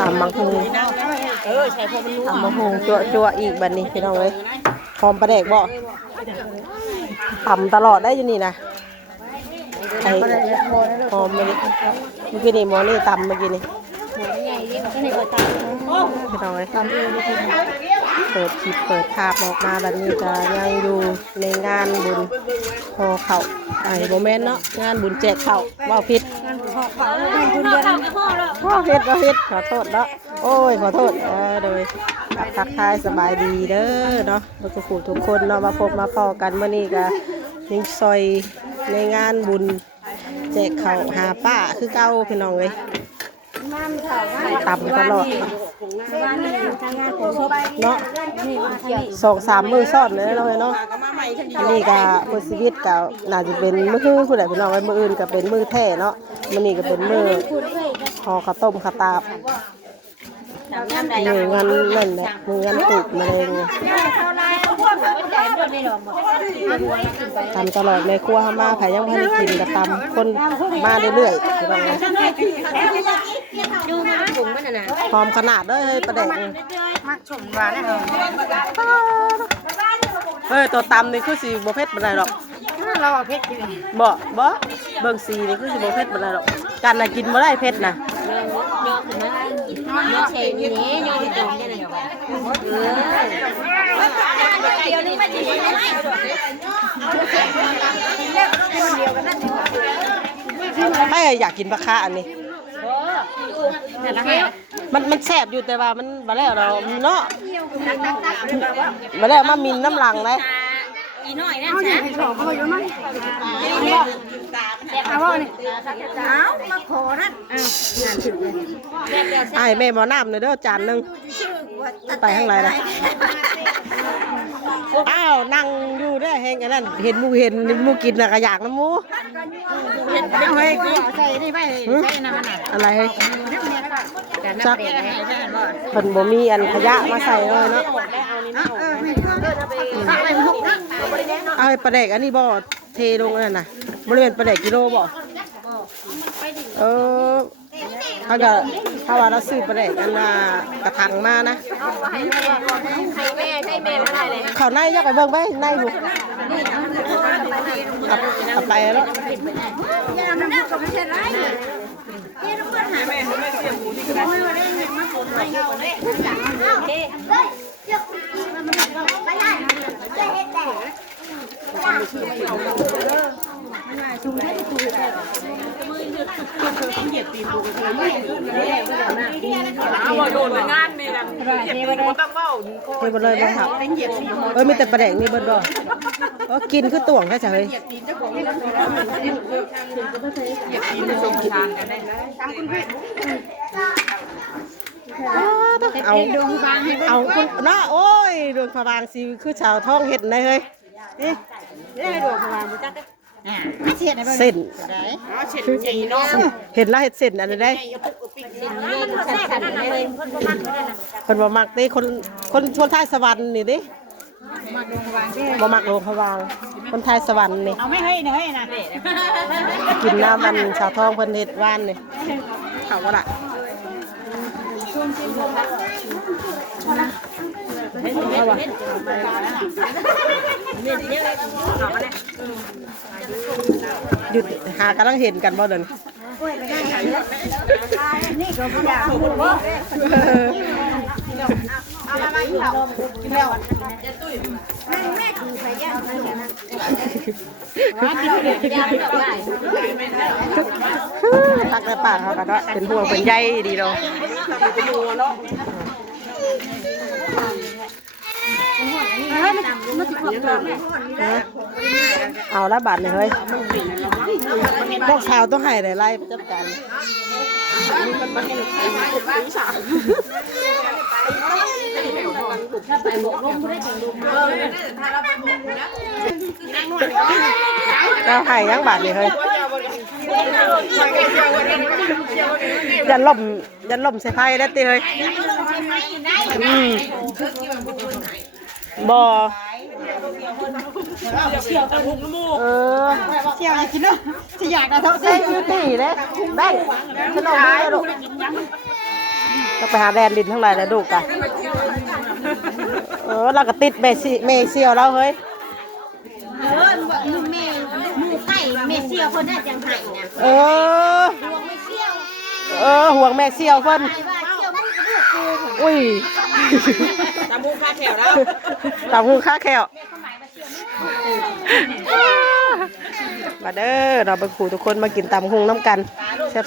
ตำมังคุดใช่พวกมันรู้ ตำมังคุดจั่วอีกบัดนี้พี่น้องเลยหอมปลาแดกบ่ตำตลอดได้อยู่นี่นะไอ้หอมมาดิเมื่อกี้นี่หมอนี่ตำเมื่อกี้นี่พี่น้องเลยเปิดคลิปเปิดภาพออกมาแบบนี้จะยังอยู่ในงานบุญพอเข่าไอ้โมเมนต์เนาะงานบุญแจกเข่าว่าวพิษว่าวพิษขอโทษเนาะโอ้ยขอโทษโดยทักทายสบายดีเด้อเนาะทุกคนเนาะมาพบมาพอกันเมื่อนี้ก็ยิงซอยในงานบุญแจกเข่าหาป้าคือเก้าพี่น้องเลยต่ำตลอดเนาะ2-3 มื้อซ้อนเลยเนาะเนาะอันนี้ก็เพื่อชีวิตก็น่าจะเป็นมื้อผู้ใดพี่น้องมื้ออื่นก็เป็นมื้อแท้เนาะมื้อนี้ก็เป็นมื้อห่อข้าวต้มข้าวตาบมื้องั้นนั่นแหละมื้องั้นปลูกมะเร็งทำตลอดในครัวมาไผยังไม่ได้กินก็ตำคนมาเรื่อยๆพี่น้องหอมขนาดเลยประเด็กมักชมว่าเนี่ยตัวตำนี่คือสีโบเพ็ดอะไรหรอกเราเพ็ดบ่เบิ่งสีนี่คือสีโบเพ็ดอะไรหรอกกันน่ะกินบ่ได้เพ็ดนะไม่อยากกินปลาคาอันนี้มันแซ่บอยู่แต่ว่ามันมาแล้วเราเนาะมาแล้วมามินน้ำลังเลยอีน้อยนั่นใช่มาขอนั่นไอ้แม่หมอน้ำเลยเด้อจานนึงไปข้างในนะอ้าวนั่งอยู่ได้แห้งกันนั่นเห็นมูกินนะกระยากน้ำมูอะไรให้จักเพิ่นบ่มีอันขยะมาใส่เลยเนาะเอาไปประเดกอันนี้บ่เทลงนั่นน่ะบริเวณประเดกกิโลบ่ถ้าว่าเราซื้อประเดกอันกระถางมานะเขาในยักไปเบิ่งไปในบุเอาไปแล้วโดนงานนี่นะเหยียบตีนต้องเบ้าเฮ้ยบ่เลยบ่ครับมีแต่ปลาแดกนี่เบิดบ่กินคือต่วงแค่จ้ะเฮ้ยเอาคุณเนาะโอ้ยดวงพบางสิคือชาวท้องเห็ดได้เฮ้ยนี่ดวงพบางบ่จักเส้นเห็ดแล้วเห็ดเส้นอันนี้ได้คนบ่มักนี่คนไทยสวรรค์นี่ดิบ่มักโรงพยาบาลคนไทยสวรรค์นี่เอาไม่ให้นะกินน้ำมันชาวท้องเพิ่นเฮ็ดว่านนี่เขาก็ล่ะหยุดหากำลังเห็นกันบ่เดินนี่ก็อยากพูดว่าเอามาอีกแล้วกินแล้วแม่คือใส่ย่างทักในปากเขาก็เป็นห่วงเป็นใยดีเนาะเอาละบาทเลยเฮ้ยพวกชาวต้องให้ได้ไล่จับกันเราให้ยังบาทเลยเฮ้ยยันล่มใส่ไฟได้ตีเฮ้ยบ่ เชี่ยวตะมุกน้ำมูก เชี่ยวอยากกินเนาะจะอยากได้เท่า เซ่บิวตี้เลยแบ่งขนมเลยลูกก็ไปหาแดนดินทั้งหลายแล้วดูกันเราก็ติดเมเซียวแล้วเฮ้ย มือแม่มือไข่แม่เชี่ยวคนน่าจังไห้นะ ห่วงแม่เซียวเพิ่น ว่าเชี่ยวมันก็ลูกกู อุ้ย ตะมุกคาแถวแล้ว ตำหูข้าแขวมาเด้อเราไปขู่ทุกคนมากินตำหุงน้ำกัน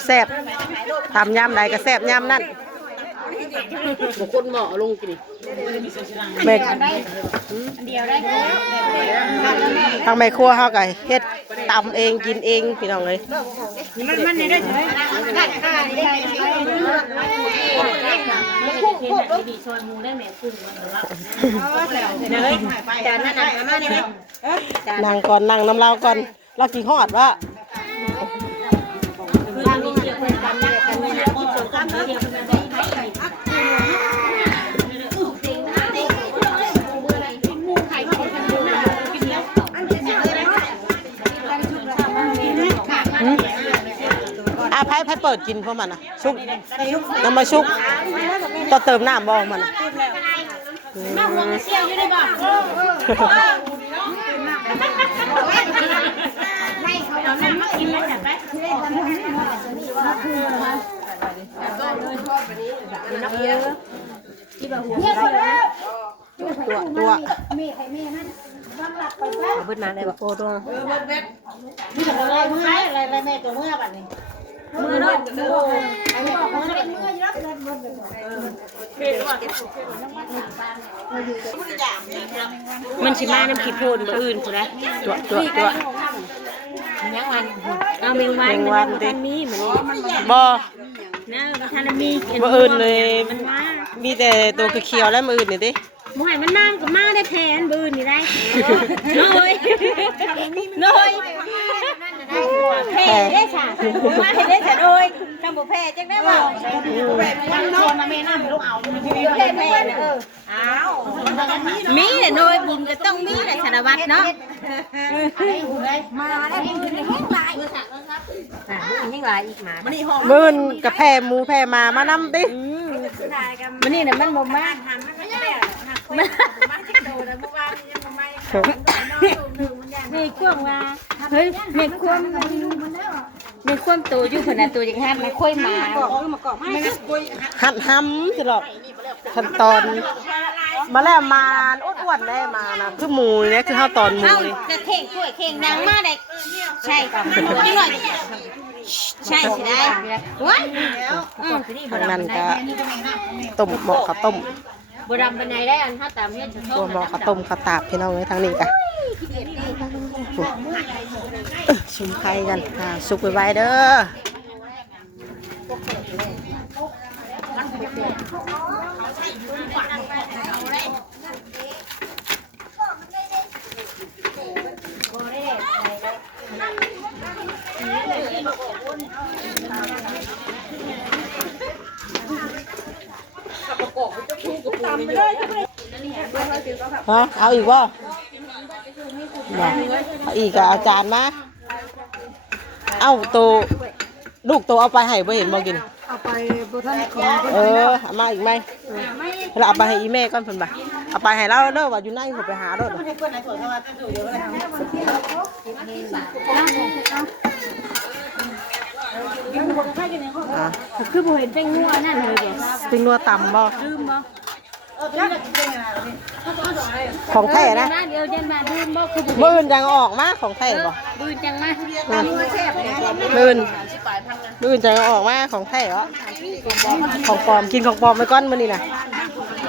แซ่บๆทำย่ำใดก็แซ่บย่ำนั่น บุคคลเหมาะลงกิน แม่ เดียวได้ ทางแม่ครัวเฮาก็เฮ็ดตำเองกินเองพี่น้องเลย มันได้ใช่ไหมได้ค่ะได้ดีชวนมูได้แม่กุ้งมันเลยจานนั้นมาได้ไหม นั่งก่อนนั่งน้ำเล่าก่อนเรากี่ฮอดว่า บ้านนี้เชี่ยวคนกันนะกันนะที่ชวนกันเชี่ยวคนได้ไพ่เปิดกินเพราะมันอ่ะชุกน้ำมาชุกต่อเติมน้ำบ่มันอ่ะ มาห่วงเชี่ยวอยู่ได้บ่ไม่เขาเอาน้ำมากินแล้วจัดไปตัว เบิดมาได้บ่ โอ้ตัว นี่จะอะไรเมื่ออะไรแม่ตัวเมื่อบัดนี้มือเนาะไอ้บอกว่าเป็นเมื่ออยู่แล้วมันสิมาน้ำขี้โพนบ่อื่นพุ่นนะ ตัวยังวันเอาเมงวันมันมีเหมือน บ่ นะท่านมี บ่อื่นเลย มันมา มีแต่ตัวเขียวๆแล้วมืออื่นนี่ดิ บ่ให้มันน้ำกับมาได้แทนบ่อื่นนี่ได้น้อยแพ้ได้ค่ะมาให้ได้ค่ะโดยทำบ่แพ้จังได้บ่มันชวนมาแม่น้ำลูกเอาแพ้มีแต่โดยบุญก็ต้องมีแต่สารวัตรเนาะมาได้บุญแห้งหลายแห้งหลายอีกมา มืออื่นกับแพร่หมูแพร่มามานำดิ มันนี่น่ะมันบ่มาแม่ควงว่าเฮ้ยแม่ควงแม่ควงตัวอยู่ขนาดตัวอย่างนั้นมาค่อยมา หัดห้ำสิหรอกขั้นตอนมาแล้วมาอ้วนๆได้มานะคือหมูเนี่ยคือข้าวตอนหมู เอ้า เลย จะเข่งกล้วยเข่งนางมาได้ใช่นิดหน่อยใช่สิได้ว้าย ทางนั้นก็ต้มหมกข้าวต้ม บุรำเป็นไงได้อันถ้าตามเนี่ยจะช ตัวหมกข้าวต้มข้าวตาบพี่น้องเลยทางนี้กันชิมไข่กันสุกไว้เด้อฮะเอาอีกว่าเอาอีกกับอาจารย์มาเอาตัวลูกตัวเอาไปให้บ่เห็นบ่กินเอาไปบ่ทันของเอามาอีกไหมเราเอาไปให้อีแม่ก่อนเพิ่นบ่เอาไปให้เราเด้อว่าอยู่ไหนผมไปหาเด้อคือบ่เห็นเป็นงัวนั่นเลยเด้อ ปิ้งนัวต่ำบ่ ลืมบ่ ของแท้นะ เดี๋ยวเย็นมาลืมบ่คือ มื้ออื่นจังออกมาของแท้บ่ บืนจังมาตามมาแซ่บ มื้ออื่นจังออกมาของแท้เหรอของปลอมกินของปลอมไปก่อนมื้อนี้น่ะ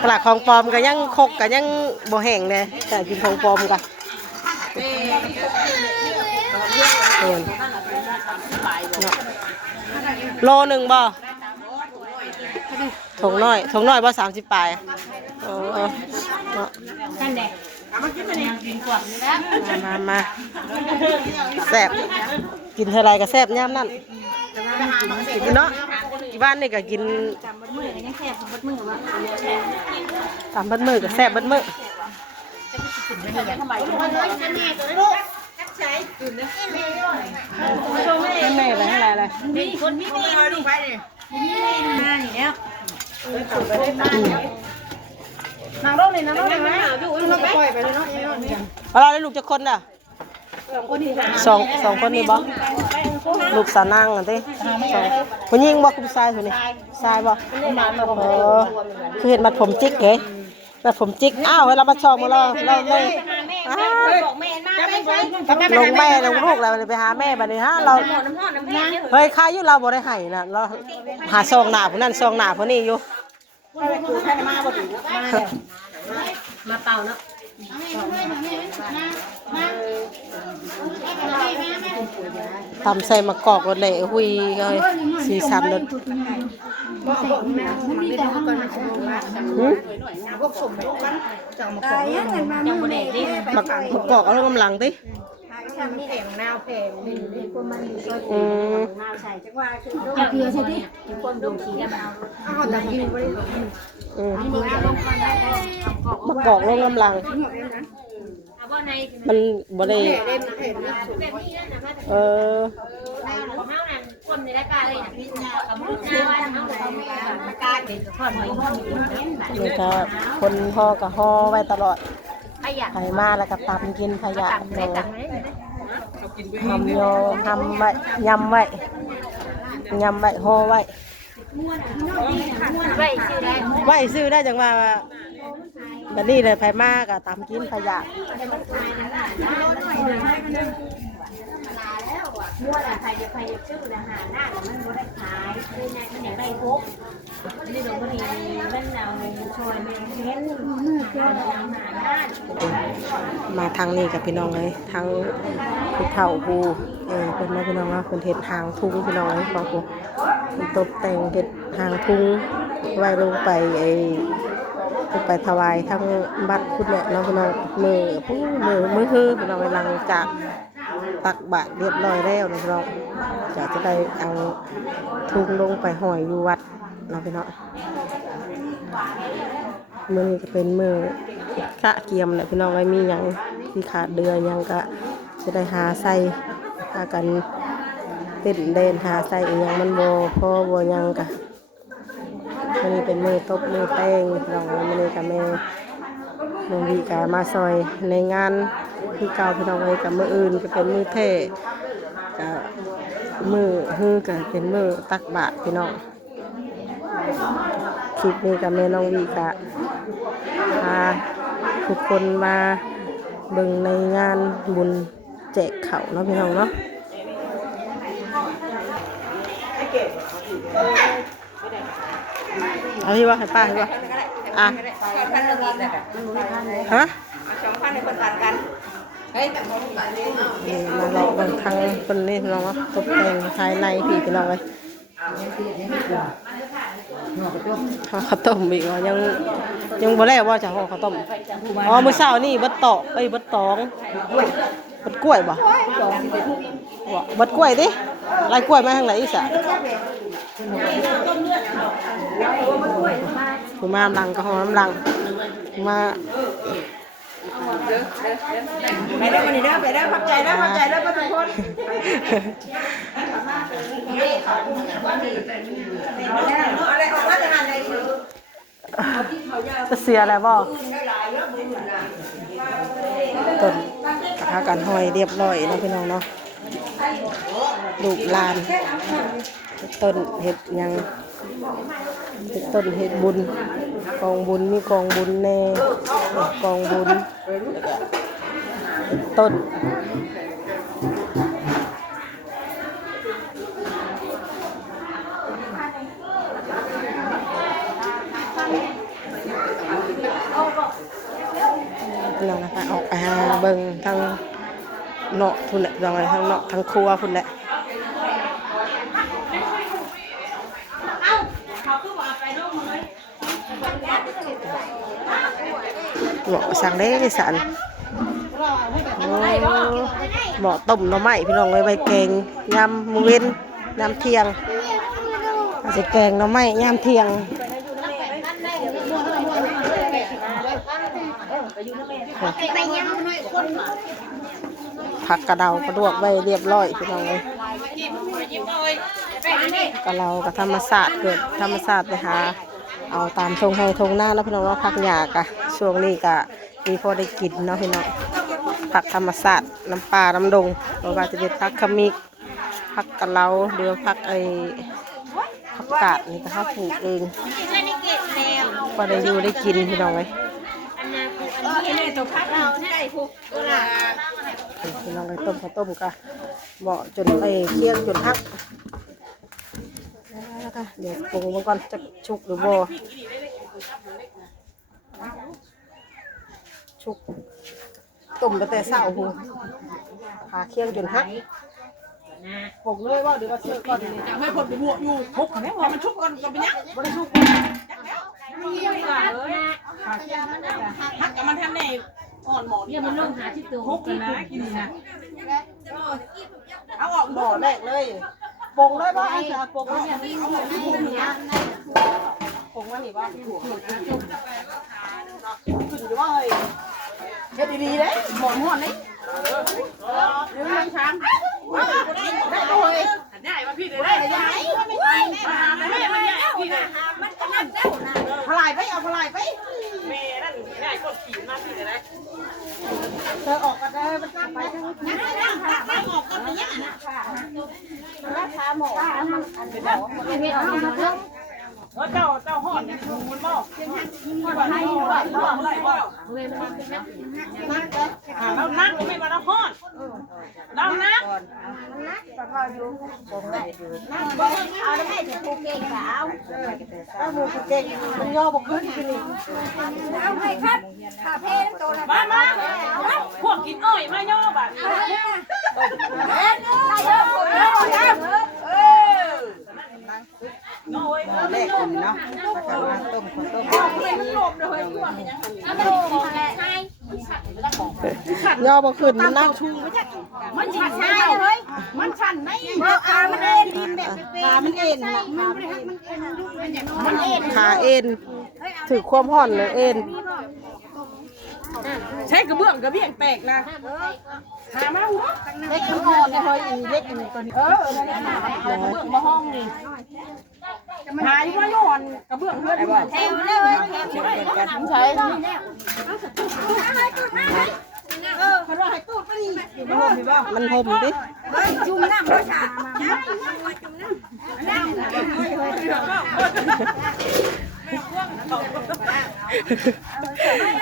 ตลาดของปลอมก็ยังคกก็ยังบ่แห้งแน่แต่กินของปลอมก็โลนึงบ่ถุงน้อยบ่30ปลายเนาะ นั่นแหละมากินมาเนี่ยกินก่อนนี่นะ มาแซ่บกินเท่าไรก็แซ่บย่ำนั่นกินเนาะที่บ้านนี่ก็กินตามบัดมือก็แซ่บบัดมือ แม่อะไรให้อะไร นี่คนมีแม่ดูไปเลยมานี่แล้วนางร้องเลยนางร้องเลยนะอยู่ปล่อยไปเลยเนาะ เอาเราได้ลูกจะคนอ่ะสองคนนี่บ่ลูกสาวนางอันที่สองผู้หญิงบ่คุณชายคนนี้ชายบ่คือเห็นมัดผมจิกเก๋มัดผมจิกอ้าวเรามาชองมาเราเลยบอกแม่มาไป ลงแม่ลงลูกเราเลยไปหาแม่บัดนี้ฮะเราเฮ้ยใครอยู่เราบ่ได้ให้น่ะเราหาซองหน้าผู้นั้นซองหน้าผู้นี้อยู่ มาเป่าเนาะ ทำใส่มะกอกรถเลยหุยเลยสีสันรถยังบ่ได้ดิ มะกอกเอาลงกำลังติ แข็งนาวแข็งนาวใส่จังว่าคือเกลือใช่ดิคนดงขี้กันเอาแต่กินบ่ได้มะกอกลงกำลังมันบ่ได้ของเฮานั่นคนในรายการเลยน่ะกับลูกหน้าบ้านเฮาเลยการเป็นทอดหอยทอดมี นี่ก็คนห่อกับห่อไว้ตลอด ขยะ ไผมาแล้วก็ตำกินขยะทำโยทำไว้ยำไว้ห่อไว้ ไว้ชื่อได้ไว้ซื้อได้จังว่าแบบนี้เลยไผมาก็ตำกินขยะ มั่วแต่ใครจะชื่ออาหารหน้าแต่มันบ่ได้ขายคือไงมันอย่างไรพบนี่ดอกบัวมันเอาชอยมันเห็นอาหารหน้า มาทางนี้กับพี่น้องเลยทางผู้เฒ่าผู้เป็นแม่พี่น้องว่าเป็นเห็ดหางทุ่งพี่น้องเลยของผมเป็นตกแต่งเห็ดหางทุ่งไว้ลงไปไปถวายทั้งบัตรคุณเนี่ยน้องพี่น้องมือคือพี่น้องหลังจากตักบาตรเรียบร้อยแล้วนะพี่น้องจะได้เอาทุ่งลงไปห้อยอยู่วัดน้องพี่น้องมือจะเป็นมือพระเกียมเนี่ยพี่น้องไว้มีอย่างที่ขาดเดือยังก็จะได้หาใส่หากันเต้นเดินหาใส่อย่างมันโบพ่อโบยังกะมันนี้เป็นมือตบมือแป้งน้องมันนี้กับแม่น้องวีกามาซอยในงานคือเก่าพี่น้องเลยกับมืออื่นก็เป็นมือเท่กับมือฮือก็เป็นมือตักบาตรพี่น้องคลิปนี้กับแม่น้องวีกะพาทุกคนมาเบิ่งในงานบุญแจกข้าวเนาะพี่น้องเนาะเอาพี่ว่าให้ป้าให้ว่าอ่ะฮะ2,000ในคนปันกันมาเลาะบางทางคนนี้พี่น้องเนาะตกแต่งภายในพี่พี่น้องเลยข้าวต้มอีกยังบ่แล้วว่าจะห่อข้าวต้มอ๋อมื้อเช้านี่บัดตอกบัดตองบัดกล้วยบ่บัดกล้วยดิลายกล้วยมาทางไหนอีสานผู้มาลังก็ห่อน้ำลังมาไปเด้อวันนี้เด้อไปเด้อขอบใจเด้อทุกคนอะไรออกมาจะงานอะไรจะเสียอะไรบ่ต้นหากันห้อยเรียบร้อยนะพี่น้องเนาะลูกลานต้นเห็ดยังต้นเห็ดบุญกองบุญมีกองบุญแน่กองบุญต้นเรานะคะออกไปหาเบิ่งทางเนาะพุ่นแหละลองอะไรทางเนาะทางครัวพุ่นแหละเหมาะสั่งได้สันเหมาะต้มหน่อไม้พี่น้องเลยใบแกงยำมื้อเว้นยำเที่ยงอาจจะแกงหน่อไม้ยำเที่ยง ผักกระเดากระดวกไว้เรียบร้อยพี่น้องเลยกระเรากับธรรมศาสตร์เกิดธรรมศาสตร์ไปหาเอาตามทงให้ทงหน้าแล้วพี่น้องว่าผักหยากะช่วงนี้ก็มีพอได้กินเนาะพี่น้องผักธรรมศาสตร์น้ำปลาน้ำดงเพราะว่าจะเป็นผักขมิกผักกระเราเดือผักผักกาดนี่ก็เขาปลูกเองพอได้อยู่ได้กินพี่น้องเลยพี่น้องเลยต้มข้าวต้มก็เหมาะจนเคี่ยงจนพักแล้วก็เดี๋ยวปรุงมันก่อนจะชุกหรือบ่ชุกต้มแต่เช้าหูขาเคี่ยงจนพักปรุงเลยว่าเดี๋ยวว่าเชื่อก่อนจะไม่ผลไปบวกอยู่ทุกข์เนี่ยพอมันชุกก่อนก็เป็นยังไม่ได้ชุกฮักกับมันทำในอ่อนหมอเนี่ยมันลงหาที่ตัวหกกันนะกินนะเอาออก บ่อแรกเลยปรุงเลยว่าจะปรุงเลยปรุงว่านี่ว่าขึ้นด้วย เฮ็ดดีๆเด้หมอนหอนนี่เดี๋ยวมันช้ำได้ด้วยได้มาพี่ได้ได้มาแม่มาเนี่ยพี่นะมันกำลังเจ้านะพลายไปเอาพลายไปแม่นั่นได้ก็ขี่มาพี่ได้เธอออกกันได้มันตั้งไปทั้งนั่งออกกันไปยังราคาหมอมันอันเดียวไม่เอามาเพิ่มเจ้าหอนมันบอกให้บอกอะไรบอกเรานั่งไม่มาเราหอนเรานั่งเอาได้จะผูกเก่งสาวถ้าหมูเก่งมันย่อบอกขึ้นกินนี่เอาให้ครับขาเพนตัวละมาพวกกินอ้อยมาย่อแบบแรกกินเนาะแล้วก็มาต้มข้าวต้มย่อบอกขึ้นมันนั่งชูมันชันใช่เลยมันชันไม่ขามันเอ็นดินแบบขามันเอ็นมันเอ็นขาเอ็นถือความห่อนเลยเอ็นใช้กระเบื้องกระเบี้ยงแตกนะหามาหัวเล็กอ่อนเนี่ยเฮ้ยเล็กตัวนี้กระเบื้องมาห้องนี่หาอยู่ว่าย้อนกระเบื้องเพื่อนไอ้บ่เทวเลยใช้มันห่มดิจุ่มน้ำเลยค่ะ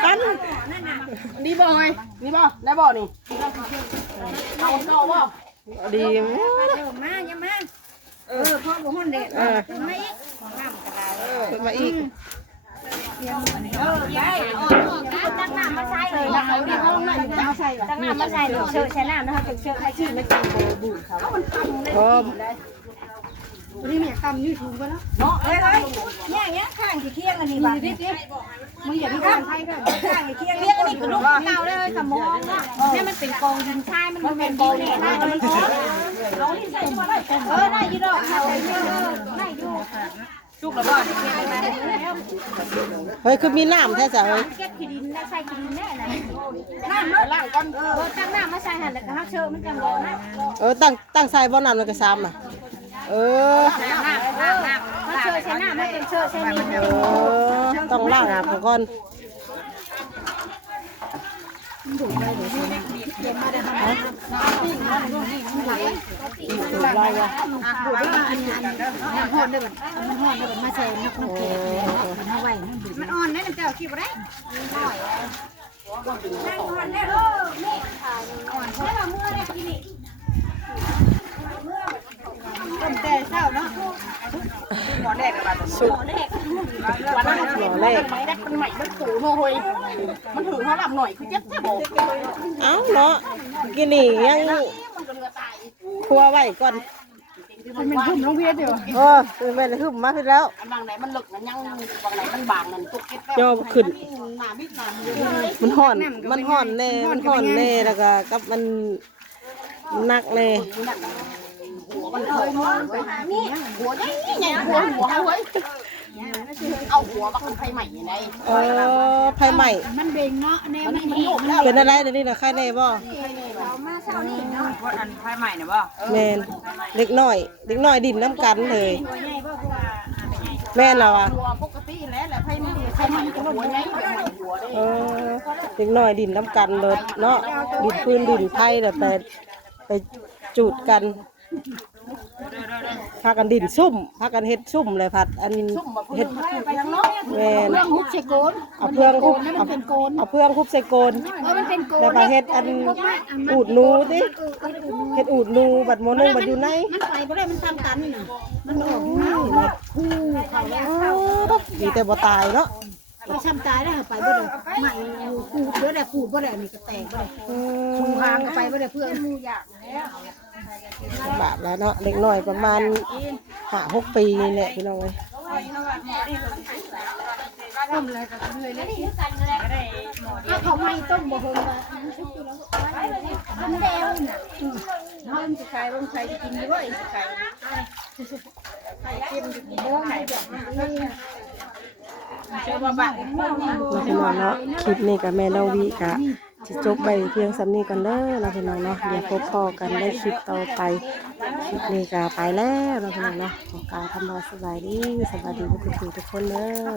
กันนี่บ่อยนี่บ่ได้บ่นี่เอาบ่ดีมาอย่ามาพ่อบ่หุ่นเด็ดมาอีกน้ำกระดาษขึ้นมาอีกยายตั้งน้ำมาใส่เลยนะคะที่ห้องนั่นเอาใส่ตั้งน้ำมาใส่เชือกใช้น้ำนะคะเชือกให้ชื่อไม่จำโบบูเขามันทำเลยวันนี้เนี่ยตำยูทูบไปแล้วเนาะเฮ้ยเนี่ยข้างที่เคียงอันนี้บ้างมึงอย่าที่ข้างไทยด้วยข้างที่เคียงเคียงอันนี้คือลูกเก่าเลยสมองเนี่ยมันเป็นกองดินชายมันเป็นกองเนี่ยได้มันร้อนเอาที่ใส่มาได้ได้ยี่ดอกเอาได้อยู่จุกระบ้าเฮ้ยคือมีน้ำแท้จ้ะเฮ้ยเก็บขี้ดินได้ใส่ขี้ดินแน่นะน้ำล่างก่อนตั้งน้ำมาใส่หันแล้วก็ฮักเชอมันจังร้อนนะตั้งใส่บ่อน้ำมันก็ซ้ำอ่ะน้ำเชอใช้น้ำไม่เป็นเชอใช้นี่ต้องล่างอ่ะก่อนลายวะดูด้วยมันห่อนด้วยมันห่อนด้วยมาใส่นักโอเคมันเอาไว้มันอ่อนได้น้ำเจ้าคิดว่าได้นั่งห่อนได้นี่อ่อนแล้วเราเมื่อได้กินนี่ต้มแต่เช้าเนาะหมอแรกกับสุดวันนั้นหมอแรกไม้แรกมันใหม่มันสูงโอยมันถือเขาหลับหน่อยคือเจ็บเจ็บบอกเอ้าเนาะกินนี่ยังครัวไว้ก่อนมันเป็นหุ่มลงเพียดอยู่เป็นแม่หุ่มมาขึ้นแล้วบางไหนมันหลึกมันยังบางไหนมันบางมันตุกเก็บโยมขึ้นมันห่อนแน่มันห่อนแน่แล้วก็กับมันหนักแน่หัวมันเคยนอนไปหานี่หัวใหญ่หัวเขาไว้ เอาหัวมาคนไฟใหม่ยังไง ไผใหม่ มันเบ่งเนาะแน่มัน มันโยกแล้ว เป็นอะไรเดี๋ยวนี้น่ะใครแน่บ่ เรามาเช้านี้เนาะ เพราะอันไฟใหม่นะบ่ แม่นเด็กน้อยดินน้ำกันเลย ตัวใหญ่บ่คือว่า แม่นเราอ่ะ หัวปกติแล้วแหละไฟใหม่ก็หัวไงหัวได้ เด็กน้อยดินน้ำกันเบิดเนาะดินพื้นดินไผ่เดี๋ยวไปจูดกันพากันดินซุ่มพากันเฮ็ดซุ่มเลยผัดอันเฮ็ด ไปทางโน้น แม่น เรื่องฮุบใส่โกน เอาเพื่องคุบ มันเป็นโกน เอาเพื่องคุบใส่โกน มันเป็นโกน แล้วมาเฮ็ดอันอูดหนูติเฮ็ดอูดหนูบัดโมนึงบัดอยู่ไหน มันไปบ่ได้มันทำกันน่ะมันออกมาคู่เขาแล้ว ดีแต่บ่ตายเนาะ มันช้ำตายแล้วไปบ่ได้ไม่ขูดบ่ได้ขูดบ่ได้นี่ก็แตกบ่ได้ชูหางไปบ่ได้เพื่อนมูอยากแล้ว บาปแล้วเนาะเด็กน้อยประมาณ5-6 ปีนี่แหละพี่น้องเอ้ย ต้มอะไรก็เลยเลยถ้าเขาไม่ต้มบ่เฮิงว่ามันแดวน่ะเฮาสิขายบ่ใครกินด้วยสิขายไข่เค็มอยู่บ่ไข่แบบเชื่อว่าบ้าน พี่น้องเนาะคลิปนี้กับแม่ดาวิกะสิจบไปเพียงสำนี้ก่อนเด้อนะพี่น้องเนาะเดี๋ยวพบพอกันในคลิปต่อไปคลิปนี้ก็ไปแล้วนะพี่น้องเนาะขอกล่าวคำว่าสบายดีทุกคนเด้อ